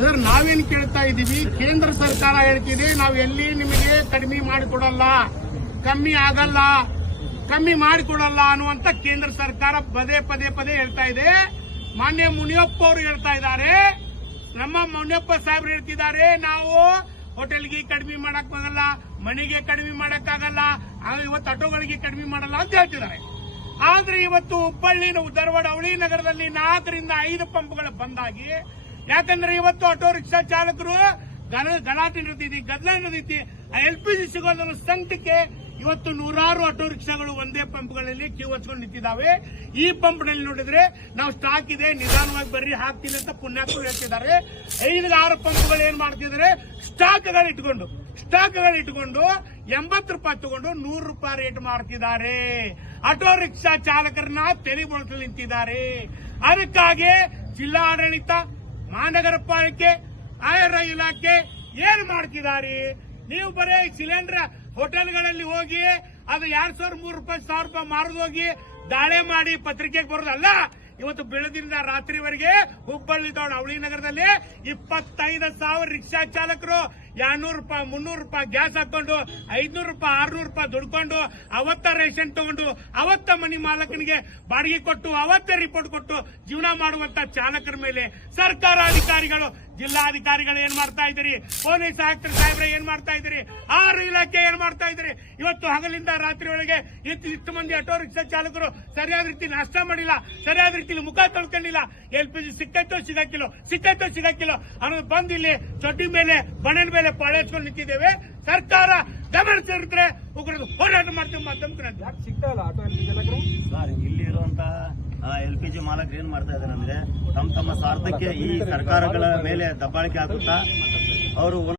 Sir ನಾವೇನ್ ಕೇಳ್ತಾ ಇದೀವಿ, ಕೇಂದ್ರ ಸರ್ಕಾರ ಹೇಳ್ತಿದೆ ನಾವು ಎಲ್ಲಿ ನಿಮಗೆ ಕಡಿಮೆ ಮಾಡಿಕೊಡಲ್ಲ, ಕಮ್ಮಿ ಆಗಲ್ಲ, ಕಮ್ಮಿ ಮಾಡಿಕೊಡಲ್ಲ ಅನ್ನುವಂತ ಕೇಂದ್ರ ಸರ್ಕಾರ ಪದೇ ಪದೇ ಹೇಳ್ತಾ ಇದೆ. ಮಾನ್ಯ ಮುನಿಯಪ್ಪ ಅವರು ಹೇಳ್ತಾ ಇದ್ದಾರೆ, ನಮ್ಮ ಮುನಿಯಪ್ಪ ಸಾಹೇಬ್ರು ಹೇಳ್ತಿದ್ದಾರೆ, ನಾವು ಹೋಟೆಲ್ಗೆ ಕಡಿಮೆ ಮಾಡಕ್ ಆಗಲ್ಲ, ಮನೆಗೆ ಕಡಿಮೆ ಮಾಡಕ್ಕಾಗಲ್ಲ, ಇವತ್ತು ಆಟೋಗಳಿಗೆ ಕಡಿಮೆ ಮಾಡಲ್ಲ ಅಂತ ಹೇಳ್ತಿದ್ದಾರೆ. ಆದ್ರೆ ಇವತ್ತು ಹುಬ್ಬಳ್ಳಿ ಧಾರವಾಡ ಅವಳಿ ನಗರದಲ್ಲಿ 4 ರಿಂದ 5 ಪಂಪ್ಗಳು ಬಂದಾಗಿ, ಯಾಕಂದ್ರೆ ಇವತ್ತು ಆಟೋ ರಿಕ್ಷಾ ಚಾಲಕರು ಗಲಾಟೆ ನಡೆದಿದೆ, ಗದ್ದಲ ನಡೆದಿದೆ. LPG ಸಿಗೋದ್ರ ಸಂಕಟಕ್ಕೆ ಇವತ್ತು ನೂರಾರು ಆಟೋ ರಿಕ್ಷಾಗಳು ಒಂದೇ ಪಂಪ್ಗಳಲ್ಲಿ ಕ್ಯೂ ಹಚ್ಕೊಂಡು ನಿಂತಿದ್ದಾವೆ. ಈ ಪಂಪ್ನಲ್ಲಿ ನೋಡಿದ್ರೆ ನಾವು ಸ್ಟಾಕ್ ಇದೆ, ನಿಧಾನವಾಗಿ ಬರ್ರಿ ಹಾಕ್ತೀನಿ ಅಂತ ಪುಣ್ಯಾಕರು ಹೇಳ್ತಿದ್ದಾರೆ. 5-6 ಪಂಪ್ಗಳು ಏನ್ ಮಾಡ್ತಿದ್ದಾರೆ, ಸ್ಟಾಕ್ಗಳು ಇಟ್ಕೊಂಡು 80 ರೂಪಾಯಿ ತಗೊಂಡು 100 ರೂಪಾಯಿ ರೇಟ್ ಮಾಡ್ತಿದ್ದಾರೆ. ಆಟೋ ರಿಕ್ಷಾ ಚಾಲಕರನ್ನ ತೆರೆ ಬಳಸಲು ನಿಂತಿದ್ದಾರೆ. ಅದಕ್ಕಾಗಿ ಜಿಲ್ಲಾ ಆಡಳಿತ, ಮಹಾನಗರ ಪಾಲಿಕೆ, ಆಯರ ಇಲಾಖೆ ಏನ್ ಮಾಡ್ತಿದ್ದಾರೆ? ನೀವು ಬರೀ ಸಿಲಿಂಡರ್ ಹೋಟೆಲ್ಗಳಲ್ಲಿ ಹೋಗಿ ಅದು 2,000, 3 ರೂಪಾಯಿ, 1,000 ರೂಪಾಯಿ ಮಾರದು ಹೋಗಿ ದಾಳಿ ಮಾಡಿ ಪತ್ರಿಕೆಗೆ ಬರೋದಲ್ಲ. ಇವತ್ತು ಬೆಳದಿಂದ ರಾತ್ರಿವರೆಗೆ ಹುಬ್ಬಳ್ಳಿ ಧಾರವಾಡ ಅವಳಿ ನಗರದಲ್ಲಿ 25,000 ರಿಕ್ಷಾ ಚಾಲಕರು 200 ರೂಪಾಯಿ, 300 ರೂಪಾಯಿ ಗ್ಯಾಸ್ ಹಾಕೊಂಡು 500 ರೂಪಾಯಿ, 600 ರೂಪಾಯಿ ದುಡ್ಕೊಂಡು ಅವತ್ತ ರೇಷನ್ ತಗೊಂಡು ಅವತ್ತ ಮನಿ ಮಾಲಕನಿಗೆ ಬಾಡಿಗೆ ಕೊಟ್ಟು ಅವತ್ತೇ ರಿಪೋರ್ಟ್ ಕೊಟ್ಟು ಜೀವನ ಮಾಡುವಂತ ಚಾಲಕರ ಮೇಲೆ ಸರ್ಕಾರ ಅಧಿಕಾರಿಗಳು, ಜಿಲ್ಲಾಧಿಕಾರಿಗಳು ಏನ್ ಮಾಡ್ತಾ ಇದ್ದೀರಿ? ಪೊಲೀಸ್ ಆಯುಕ್ತರು ಸಾಹೇಬ್ರೆ ಏನ್ ಮಾಡ್ತಾ ಇದ್ದೀರಿ? ಆರು ಇಲಾಖೆ ಏನ್ ಮಾಡ್ತಾ ಇದ್ದೀರಿ? ಇವತ್ತು ಹಗಲಿಂದ ರಾತ್ರಿ ಒಳಗೆ ಇಷ್ಟು ಮಂದಿ ಆಟೋ ರಿಕ್ಷಾ ಚಾಲಕರು ಸರಿಯಾದ ರೀತಿ ನಾಷ್ಟ ಮಾಡಿಲ್ಲ, ಸರಿಯಾದ ರೀತಿಯಲ್ಲಿ ಮುಖ ತೊಳ್ಕೊಂಡಿಲ್ಲ. LPG ಸಿಕ್ಕೈತೋ ಸಿಗಕ್ಕಿಲ್ಲ ಅನ್ನೋದು ಬಂದು ಇಲ್ಲಿ ಚಡ್ಡಿ ಮೇಲೆ ಬಣನ ಮೇಲೆ ಪಾಳೇಸ್ಕೊಂಡು ನಿಂತಿದ್ದೇವೆ. ಸರ್ಕಾರ ಗಮನ ಸೇರಿದ್ರೆ ಉಗ್ರದು ಹೋರಾಟ ಮಾಡ್ತೀವಿ. ಯಾಕೆ ಸಿಗ್ತಾ ಇಲ್ಲ ಆಟೋ ಇಲ್ಲಿ ಇರುವಂತಹ LPG ಮಾಲಕರು ಏನ್ ಮಾಡ್ತಾ ಇದ್ದಾರೆ ಅಂದ್ರೆ ತಮ್ಮ ಸ್ವಾರ್ಥಕ್ಕೆ ಈ ಸರ್ಕಾರಗಳ ಮೇಲೆ ದಬ್ಬಾಳಿಕೆ ಹಾಕುತ್ತಾ ಅವರು